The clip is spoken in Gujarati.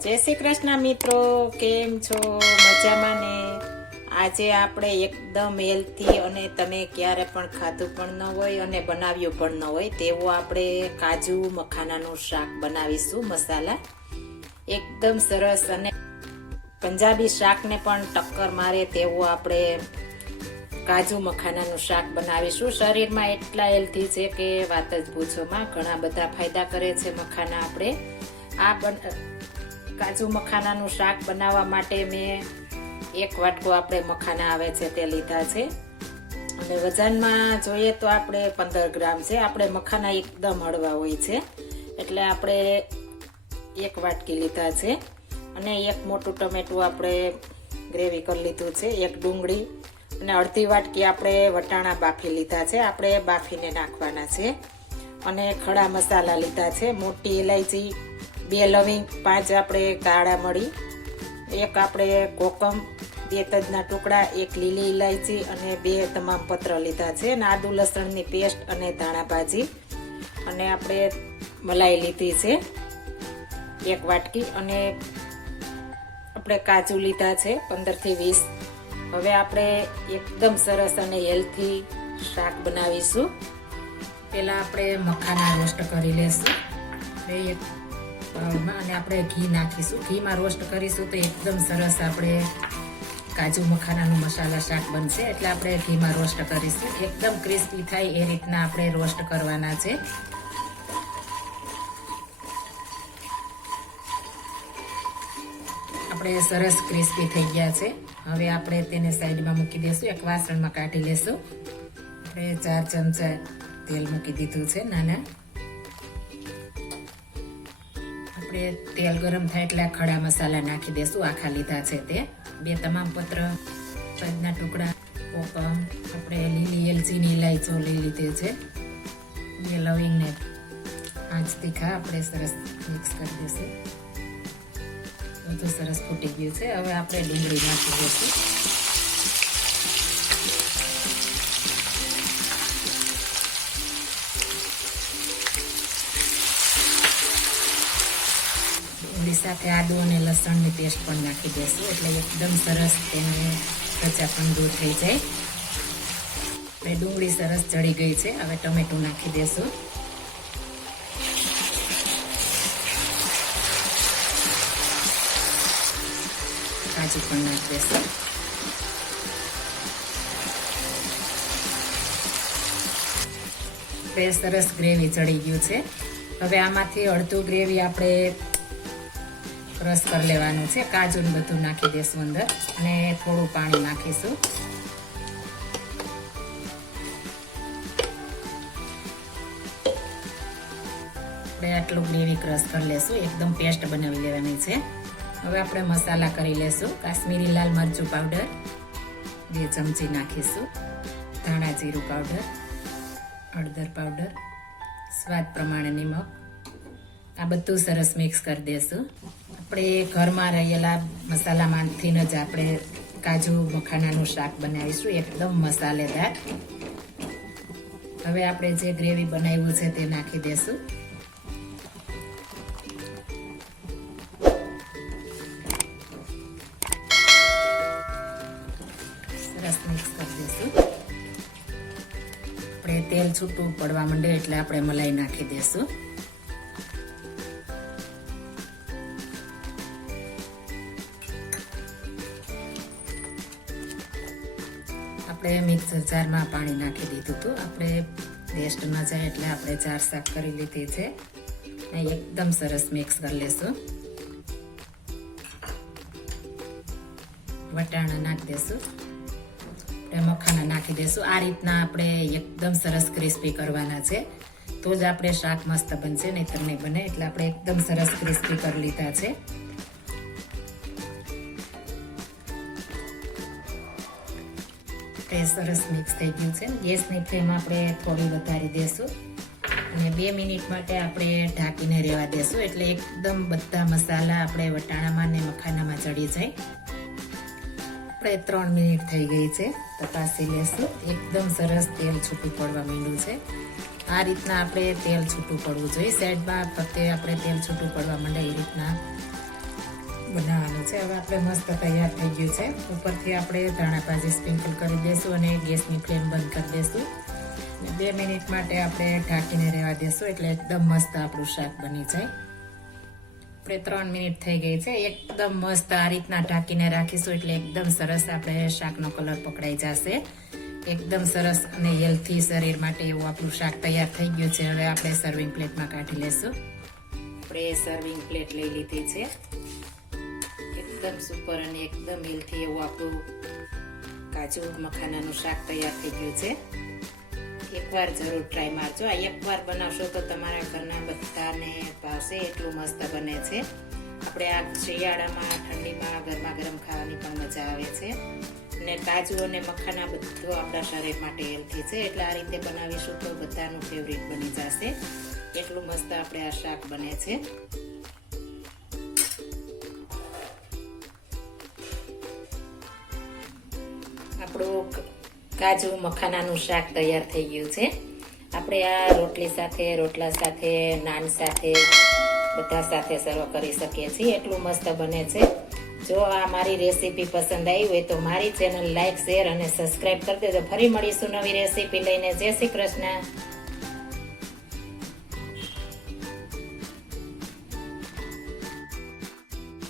જય શ્રી કૃષ્ણ મિત્રો, કેમ છો? મજામાં ને? આજે આપણે એકદમ હેલ્થી અને તમે ક્યારે પણ ખાધું પણ ન હોય અને બનાવ્યું પણ ન હોય, તેવું આપણે કાજુ મખાનાનું શાક બનાવીશું, મસાલા. એકદમ સરસ અને પંજાબી શાકને પણ ટક્કર મારે તેવું આપણે કાજુ મખાનાનું શાક બનાવીશું. શરીરમાં એટલા હેલ્થી છે કે વાત જ પૂછોમાં, ઘણા બધા ફાયદા કરે છે મખાના આપણે. આ બન કાજુ મખાનાનું શાક બનાવવા માટે મેં એક વાટકો આપણે મખાના આવે છે તે લીધા છે. અને વજનમાં જોઈએ તો આપણે પંદર ગ્રામ છે. આપણે મખાના એકદમ હળવા હોય છે. એટલે આપણે એક વાટકી લીધા છે. અને એક મોટું ટમેટું આપણે ગ્રેવી કરી લીધું છે, એક ડુંગળી. અને અડધી વાટકી આપણે વટાણા બાફી લીધા છે. આપણે બાફીને નાખવાના છે. અને ખડા મસાલા લીધા છે. મોટી ઇલાયચી બે લવિંગ, પાંચ આપણે કાળા મળી. એક આપણે કોકમ, બે તજના ટુકડા, એક લીલી ઇલાયચી અને બે તમામ પત્ર લીધા છે. અને આદુ લસણની પેસ્ટ અને ધાણા ભાજી. અને આપણે મલાઈ લીધી છે. એક વાટકી અને આપણે કાજુ લીધા છે પંદરથી વીસ. હવે આપણે એકદમ સરસ અને હેલ્થી શાક બનાવીશું. પહેલાં આપણે મખાના રોસ્ટ કરી લેશું. એક અને આપણે ઘી નાખીશું. ઘીમાં રોસ્ટ કરીશું તો એકદમ સરસ આપણે કાજુ મખાનાનું મસાલા શાક બનશે. એટલે આપણે ઘીમાં રોસ્ટ કરીશું. એકદમ ક્રિસ્પી થાય એ રીતના આપણે રોસ્ટ કરવાના છે. આપણે સરસ ક્રિસ્પી થઈ ગયા છે. હવે આપણે તેને સાઈડમાં મૂકી દઈશું એક વાસણમાં કાઢી લેશું. આપણે ચાર ચમચા તેલ મૂકી દીધું છે નાના. આપણે તેલ ગરમ થાય એટલે આ ખડા મસાલા નાખી દેશું, આખા લીધા છે તે. બે તમામ પત્ર તજના ટુકડા કોકમ આપણે લીલી એલચીની ઇલાયચો લઈ લીધી છે. બે લવિંગને પાંચ તીખા આપણે સરસ મિક્સ કરી દઈશું બધું સરસ ફૂટી ગયું છે. હવે આપણે ડુંગળી નાખી દઈશું ડુંગળી સાથે આદુ અને લસણની પેસ્ટ પણ નાખી દઈશું એટલે એકદમ સરસ તેને ત્વચા પણ દૂર થઈ જાય. એટલે ડુંગળી સરસ ચડી ગઈ છે. હવે ટમેટું નાખી દઈશું કાજુ પણ નાખી દઈશું સરસ ગ્રેવી ચડી ગયું છે. હવે આમાંથી અડધું ગ્રેવી આપણે રસ કરી લેવાનું છે. કાજુ ને બધું નાખી દઈશું અંદર અને થોડું પાણી નાખીશું. આપણે આટલું ગ્રેવી ક્રશ કરી લેશું. એકદમ પેસ્ટ બનાવી લેવાની છે. હવે આપણે મસાલા કરી લેશું. કાશ્મીરી લાલ મરચું પાવડર, બે ચમચી નાખીશું. ધાણા જીરું પાવડર, હળદર પાવડર, સ્વાદ પ્રમાણે નિમક. આ બધું સરસ મિક્સ કરી દઈશું આપણે ઘરમાં રહેલા મસાલામાંથી જ આપણે કાજુ, મખાનાનું શાક બનાવીશું, એકદમ મસાલેદાર. હવે આપણે જે ગ્રેવી બનાવ્યું છે તે નાખી દઈશું સરસ મિક્સ કરી આપણે તેલ છૂટું પડવા માંડે એટલે આપણે મલાઈ નાખી દઈશું આપણે મિક્સર જારમાં પાણી નાખી દીધું હતું. આપણે વેસ્ટ ન જાય એટલે આપણે ચાર શાક કરી લીધી છે. એકદમ સરસ મિક્સ કરી લેશું. વટાણા નાખી દેશું. આપણે મખાના નાખી દેશું. આ રીતના આપણે એકદમ સરસ ક્રિસ્પી કરવાના છે. તો જ આપણે શાક મસ્ત બનશે નહીં નહીં બને. એટલે આપણે એકદમ સરસ ક્રિસ્પી કરી લીધા છે. તે સરસ મિક્સ થઈ ગયું છે ગેસની ફ્લેમ આપણે થોડી વધારી દેશું? અને બે મિનિટ માટે આપણે ઢાંકીને રહેવા દેશું, એટલે એકદમ બધા મસાલા આપણે વટાણામાં ને મખાનામાં ચડી જાય. આપણે ત્રણ મિનિટ થઈ ગઈ છે, તપાસી લેશું. એકદમ સરસ તેલ છૂટું પડવા માંડ્યું છે. આ રીતના આપણે તેલ છૂટું પડવું જોઈએ. સાઈડમાં ફરતે આપણે તેલ છૂટું પડવા માંડે એ રીતના. છે. હવે આપણે મસ્ત તૈયાર થઈ ગયું છે. ઉપરથી આપણે ધાણા ભાજી સ્પ્રિંકલ કરી દઈશું અને ગેસની ફ્લેમ બંધ કરી દઈશું બે મિનિટ માટે આપણે ઢાંકીને રહેવા દઈશું એટલે એકદમ મસ્ત આપણું શાક બની જાય. આપણે ત્રણ મિનિટ થઈ ગઈ છે. એકદમ મસ્ત આ રીતના ઢાંકીને રાખીશું એટલે એકદમ સરસ આપણે શાકનો કલર પકડાઈ જશે. એકદમ સરસ અને હેલ્થી શરીર માટે એવું આપણું શાક તૈયાર થઈ ગયું છે. હવે આપણે સર્વિંગ પ્લેટમાં કાઢી લેશું. આપણે સર્વિંગ પ્લેટ લઈ લીધી છે. એકદમ સુપર અને એકદમ હેલ્થી એવું આપણું કાજુ મખાનાનું શાક તૈયાર થઈ ગયું છે. એકવાર જરૂર ટ્રાય મારજો. આ એકવાર બનાવશો તો તમારા ઘરના બધાને ભાવશે એટલું મસ્ત બને છે. આપણે આ શિયાળામાં, ઠંડીમાં ગરમા ગરમ ખાવાની પણ મજા આવે છે. અને કાજુ અને મખાના બધું આપણા શરીર માટે હેલ્થી છે. એટલે આ રીતે બનાવીશું તો બધાનું ફેવરિટ બની જશે. એટલું મસ્ત આપણે આ શાક બને છે. કાજુ મખાનાનું શાક તૈયાર થઈ ગયું છે. આપણે આ રોટલી સાથે, રોટલા સાથે, નાન સાથે બધા સાથે સર્વ કરી શકીએ છીએ. એટલું મસ્ત બને છે. જો આ મારી રેસીપી પસંદ આવી હોય તો મારી ચેનલ લાઈક, શેર અને સબસ્ક્રાઈબ કરી દેજો. ફરી મળીશું નવી રેસીપી લઈને. જય શ્રી કૃષ્ણ.